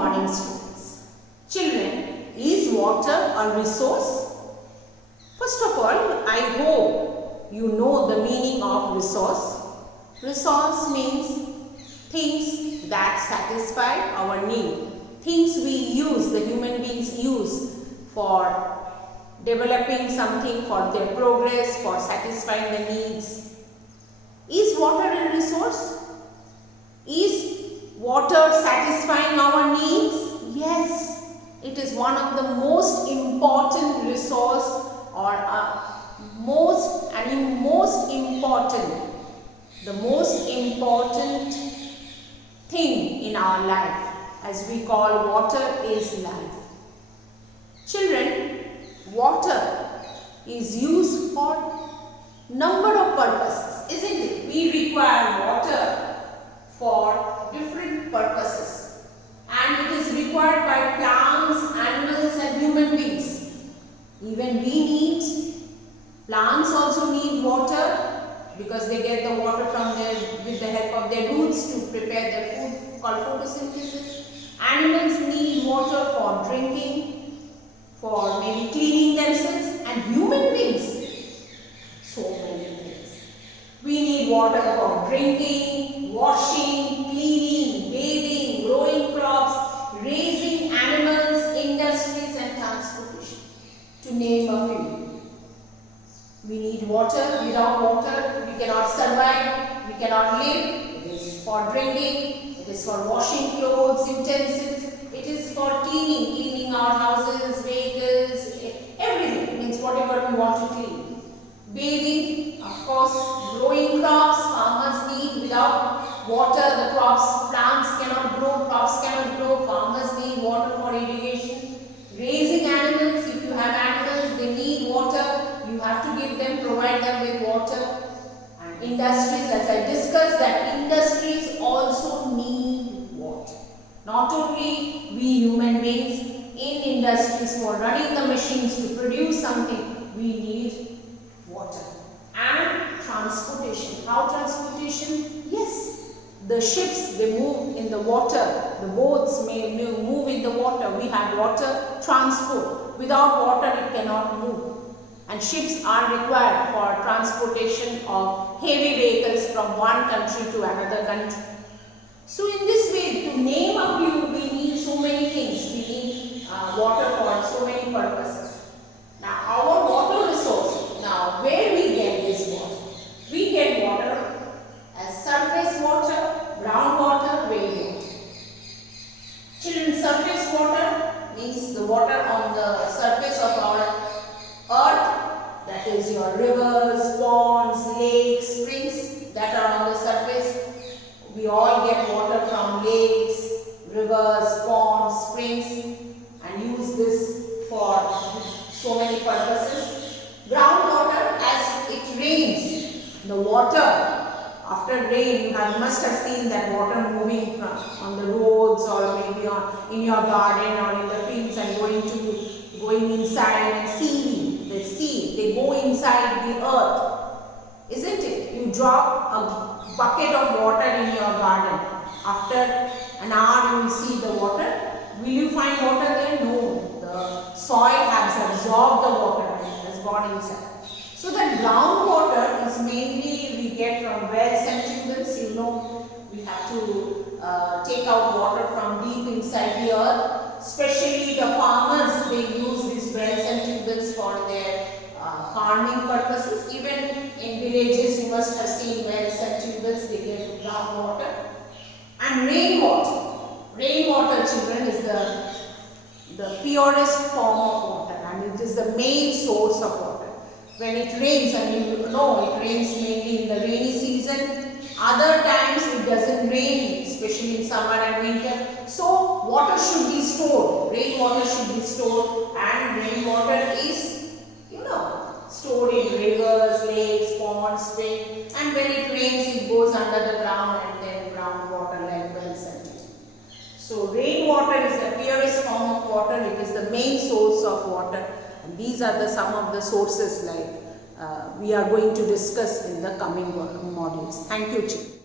morning, students. Children, is water a resource? First of all, I hope you know the meaning of resource. Resource means things that satisfy our need. Things we use, the human beings use for developing something, for their progress, for satisfying the needs. Is water a resource? Is water satisfying our needs? Yes, it is one of the most important resource or the most important thing in our life, as we call water is life. Children, water is used for number of purposes, isn't it? We require water for different purposes, and it is required by plants, animals and human beings. Even we need, plants also need water because they get the water from with the help of their roots to prepare their food called photosynthesis. Animals need water for drinking, for maybe cleaning themselves, and human beings, so many things. We need water for drinking, washing, cleaning, bathing, growing crops, raising animals, industries and transportation, to name a few. We need water. Without water, we cannot survive, we cannot live. It is for drinking, it is for washing clothes, utensils, it is for cleaning our houses, vehicles, everything, means whatever we want to clean. Bathing, of course, growing crops, farmers need. Without water, the crops, plants cannot grow, crops cannot grow, farmers need water for irrigation. Raising animals, if you have animals, they need water. You have to give them, provide them with water. And industries, as I discussed, that industries also need water. Not only we human beings, in industries for running the machines to produce something, we need water. And transportation. How transportation? Yes, the ships, they move in the water. The boats may move in the water. We have water transport. Without water, it cannot move. And ships are required for transportation of heavy vehicles from one country to another country. So in this way, to name a few, we need so many things. We need water for so many purposes. Now our water resource, now where we get this water? We get water as surface water, groundwater, rainwater. Children, surface water means the water on the surface of our earth, that is your rivers, ponds, lakes, springs that are on the surface. We all get water from lakes, rivers, ponds, springs, and use this for so many purposes. Groundwater, as it rains, the water after rain, you must have seen that water moving on the roads or maybe in your garden or in the fields and going inside and seeing the sea. They go inside the earth, isn't it? You drop a bucket of water in your garden. After an hour, you will see the water. Will you find water there? No. The soil has absorbed the water and it has gone inside. So the groundwater is mainly we get from wells and tubes. You know, we have to take out water from deep inside the earth. Especially the farmers, they use these wells and tubes for their farming purposes. Even in villages, you must have seen wells and tubes. They get groundwater. And rainwater. Rainwater, children, is the purest form of water, and it is the main source of water. When it rains, and you know it rains mainly in the rainy season, other times it doesn't rain, especially in summer and winter. So water should be stored, rainwater should be stored, and rainwater is, stored in rivers, lakes, ponds, springs, and when it rains it goes under the ground and then groundwater like wells and tubes. So rainwater is the purest form of water, it is the main source of water. And these are some of the sources like we are going to discuss in the coming modules. Thank you, children.